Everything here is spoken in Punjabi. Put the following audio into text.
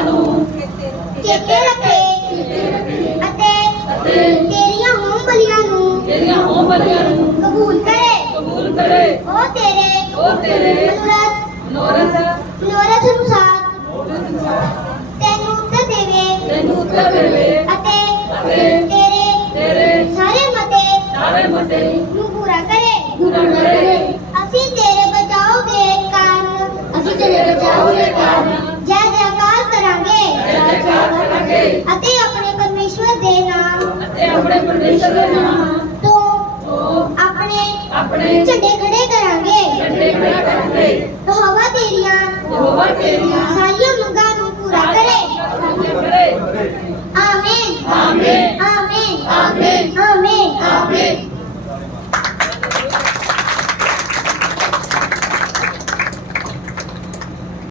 ਤੋਂ ਨੂੰ ਚੇਤੇ ਰੱਖੇ ਅਤੇ ਤੇਰੀਆਂ ਹੋਮ ਬਲੀਆਂ ਨੂੰ ਤੇਰੀਆਂ ਹੋਮ ਬਲੀਆਂ ਨੂੰ ਕਬੂਲ ਕਰੇ ਕਬੂਲ ਕਰੇ ਉਹ ਤੇਰੇ ਉਹ ਤੇਰੇ ਮਨੋਰਥ ਮਨੋਰਥ ਮਨੋਰਥ ਅਨੁਸਾਰ ਤੈਨੂੰ ਉੱਤਰ ਦੇਵੇ ਤੈਨੂੰ ਉੱਤਰ ਦੇਵੇ ਅਤੇ ਅਤੇ ਤੇਰੇ ਤੇਰੇ ਸਾਰੇ ਮਤੇ ਸਾਰੇ ਮਤੇ ਨੂੰ ਪੂਰਾ ਕਰੇ ਪੂਰਾ ਕਰੇ ਅਸੀਂ ਤੇਰੇ ਬਚਾਓ ਦੇ ਕਾਰਨ, ਅਸੀਂ ਤੇਰੇ ਬਚਾਓ ਦੇ ਕਾਰਨ ਜੈ ਜੈਕਾਰ ਕਰਾਂਗੇ ਜੈ ਜੈਕਾਰ ਕਰਾਂਗੇ ਅਤੇ ਆਪਣੇ ਪਰਮੇਸ਼ਵਰ ਦੇ ਨਾਮ ਅਤੇ ਆਪਣੇ ਪਰਮੇਸ਼ਰ ਦੇ ਨਾਮ ਤੋਂ ਆਪਣੇ ਆਪਣੇ ਝੰਡੇ ਖੜੇ ਕਰਾਂਗੇ। ਝੰਡੇ ਖੜਾ ਕਰਾਂਗੇ। ਯਹੋਵਾ ਤੇਰੀਆਂ ਯਹੋਵਾ ਤੇਰੀਆਂ